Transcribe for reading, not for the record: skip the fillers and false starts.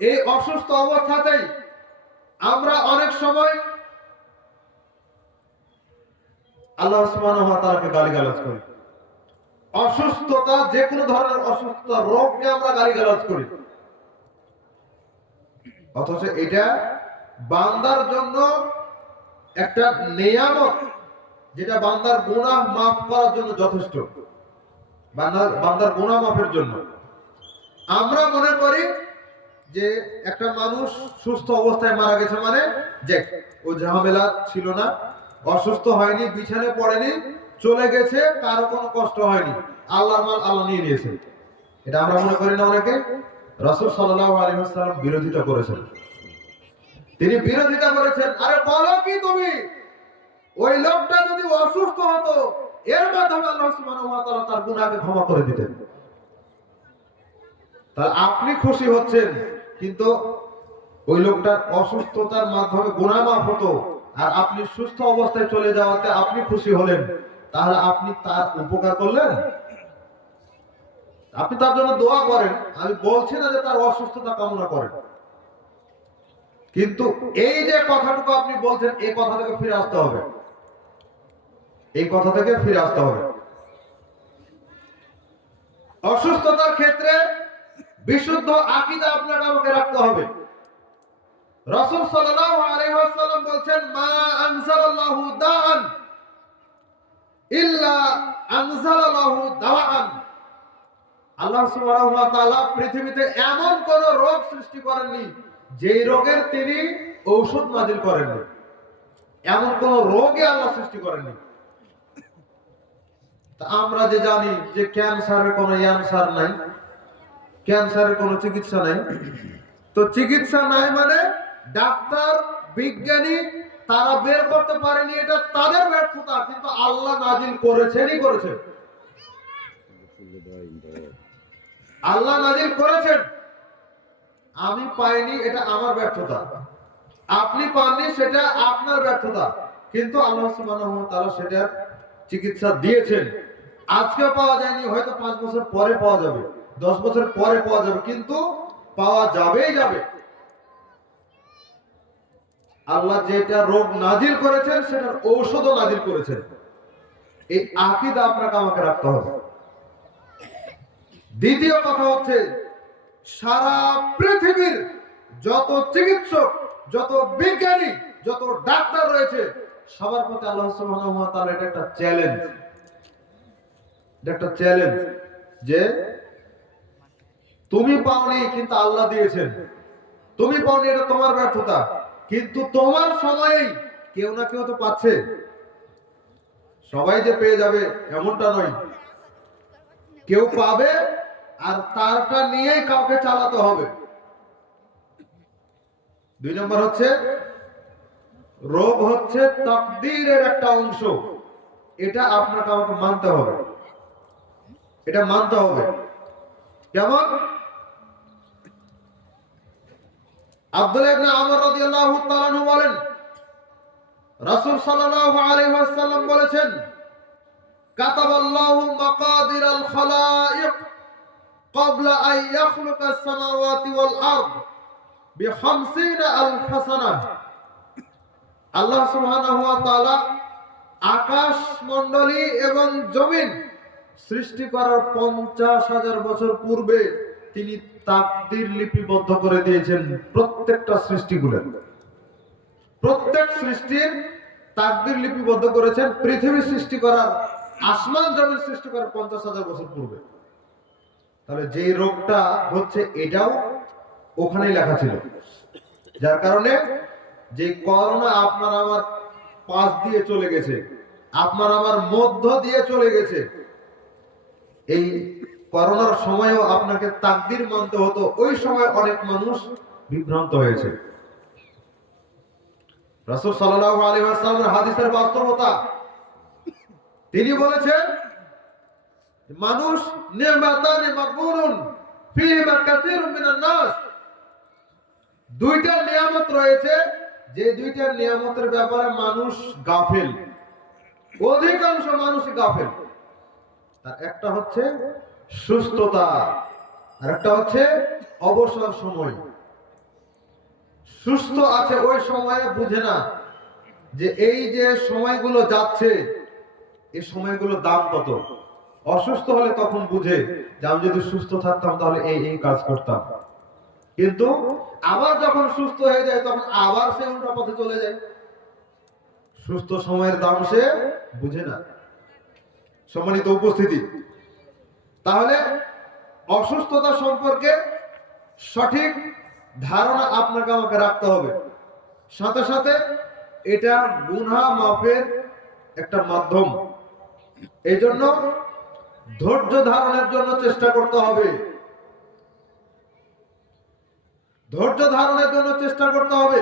এই অসুস্থ অবস্থাতেই আমরা অনেক সময় আল্লাহ সুবহানাহু ওয়া তাআলাকে গালিগালাজ করি। অসুস্থতা, যে কোনো ধরনের অসুস্থতা, রোগকে আমরা গালিগালাজ করি, অথচ এটা বান্দার জন্য একটা নিয়ামত, যেটা বান্দার গুনাহ মাফ করার জন্য যথেষ্ট, বান্দার গুনাহ মাফের জন্য। আমরা মনে করি যে একটা মানুষ সুস্থ অবস্থায় মারা গেছে মানে যে ও ঝামেলা ছিল না, অসুস্থ হয়নি, বিছানায় পড়েনি, চলে গেছে, কারো কোনো কষ্ট হয়নি, আল্লাহর মাল আল্লাহ নিয়ে নিয়েছে। এটা আমরা মনে করি না অনেকে? রাসূল সাল্লাল্লাহু আলাইহি ওয়াসাল্লাম বিরোধিতা করেছেন। তিনি বিরোধিতা করেছেন, আরে বলো কি তুমি, ওই লোকটা যদি অসুস্থ হতো, এর মাধ্যমে আল্লাহ সুবহানাহু ওয়া তাআলা তার গুনাহকে ক্ষমা করে দিতেন। তাহলে আপনি খুশি হচ্ছেন, কিন্তু ওই লোকটার অসুস্থতার মাধ্যমে গুনাহ মাফ হতো, আর আপনি সুস্থ অবস্থায় চলে যাওয়াতে আপনি খুশি হলেন, তাহলে আপনি তার উপকার করলেন? আপনি তার জন্য দোয়া করেন, আমি বলছি না যে তার অসুস্থতা কামনা করেন, কিন্তু এই যে কথাটুকু আপনি বলছেন, এই কথা থেকে ফিরে আসতে হবে, এই কথা থেকে ফিরে আসতে হবে। অসুস্থতার ক্ষেত্রে বিশুদ্ধ আকীদা আপনাকে আমাকে রাখতে হবে। রাসূল সাল্লাল্লাহু আলাইহি ওয়াসাল্লাম বলেন, মা আনজালাল্লাহু দাআন ইল্লা আনজালাল্লাহু দাওয়ান। আল্লাহ সুবহানাহু ওয়া তাআলা পৃথিবীতে এমন কোন রোগ সৃষ্টি করেননি যেই রোগের তিনি ঔষধ নাযিল করেননি, এমন কোন রোগই আল্লাহ সৃষ্টি করেননি। তা আমরা যে জানি যে ক্যান্সারের কোনো অ্যানসার নাই, ক্যান্সারের কোনো চিকিৎসা নাই, তো চিকিৎসা নাই মানে ডাক্তার বিজ্ঞানী তারা বের করতে পারেনি, এটা তাদের ব্যর্থতা, কিন্তু আল্লাহ নাজিল করেছেনই করেছেন, আল্লাহ নাজিল করেছেন। আমি পাইনি, এটা আমার ব্যর্থতা, আপনি পাননি, সেটা আপনার ব্যর্থতা, কিন্তু আল্লাহ সুবহানাহু ওয়া তাআলা সেটার চিকিৎসা দিয়েছেন। আজকে পাওয়া যায়নি, হয়তো 5 বছর পরে পাওয়া যাবে, 10 বছর পরে পাওয়া যাবে, কিন্তু পাওয়া যাবেই যাবে। আল্লাহ যেটা রোগ নাজিল করেছেন সেটার ঔষধও নাজিল করেছেন। এই আকীদা আপনাকে আমাকে রাখতে হবে। দ্বিতীয় কথা হচ্ছে, সারা পৃথিবীর যত চিকিৎসক, যত বিজ্ঞানী, যত ডাক্তার রয়েছে, সবার প্রতি আল্লাহ সুবহানাহু ওয়া তাআলা এটা একটা চ্যালেঞ্জ, এটা একটা চ্যালেঞ্জ যে তুমি পাওনি কিন্তু আল্লাহ দিয়েছেন, তুমি পাওনি এটা তোমার ব্যর্থতা, কিন্তু তোমার সময়েই কেউ না কেউ তো পাচ্ছে। সবাই যে পেয়ে যাবে এমনটা নয়, কেউ পাবে আর তারটা নিয়েই কাউকে চালাতে হবে। 2 নম্বর হচ্ছে, রোগ হচ্ছে তাকদীরের একটা অংশ, এটা আপনাকে আমাকে মানতে হবে, এটা মানতে হবে। যেমন আব্দুল্লাহ ইবনে আমর রাদিয়াল্লাহু তাআলা আনহু বলেন, রাসূল সাল্লাল্লাহু আলাইহি ওয়াসাল্লাম বলেছেন, কাতাবাল্লাহু মাকাদিরাল খালাইক ক্বাবলা আন ইয়াখলুকাস সামাওয়াতি ওয়াল আরদ বি50,000 সানাহ। আল্লাহ সুবহানাহু ওয়া তাআলা আকাশ মণ্ডলী এবং জমিন সৃষ্টি করার 50,000 বছর পূর্বে তিনি তাকদীর লিপিবদ্ধ করে দিয়েছেন। প্রত্যেকটা সৃষ্টিগুলো, প্রত্যেক সৃষ্টির তাকদীর লিপিবদ্ধ করেছেন পৃথিবী সৃষ্টি করার, আসমান জমিন সৃষ্টি করার 50,000 বছর পূর্বে। তাহলে যে রোগটা হচ্ছে এটাও ওখানেই লেখা ছিল, যার কারণে যে করোনা আপনার আমার পাশ দিয়ে চলে গেছে, আপনার আমার মধ্য দিয়ে চলে গেছে, এই করোনার সময়ও আপনাকে তাকদীর মানতে হতো। ওই সময় অনেক মানুষ বিভ্রান্ত হয়েছে। রাসূল সাল্লাল্লাহু আলাইহি ওয়াসাল্লামের হাদিসের বাস্তবতা, তিনি বলেছেন, মানুষ নি'মাতানি মাগবুনুন ফীহিমা কাসীরুম মিনান নাস, দুইটা নিয়ামত রয়েছে, যে দুইটা নিয়ামতের ব্যাপারে মানুষ গাফিল, অধিকাংশ মানুষই গাফিল। তার একটা হচ্ছে সুস্থতা, আর একটা হচ্ছে অবসর সময়। সুস্থ আছে ওই সময়ে বুঝে না যে এই যে সময়গুলো যাচ্ছে এই সময়গুলোর দাম কত। অসুস্থ হলে তখন বুঝে যে আমি যদি সুস্থ থাকতাম তাহলে এই এই কাজ করতাম, কিন্তু আবার যখন সুস্থ হয়ে যায় তখন আবার সে উল্টা পথে চলে যায়। সুস্থ সময়ের দাম সে বুঝে না। সম্মানিত উপস্থিতি, তাহলে অসুস্থতা সম্পর্কে সঠিক ধারণা আপনাকে আমাকে রাখতে হবে। সাথে সাথে এটা গুনাহ মাফের একটা মাধ্যম। এই জন্য ধৈর্য ধারণের জন্য চেষ্টা করতে হবে। ধৈর্য ধারণের জন্য চেষ্টা করতে হবে।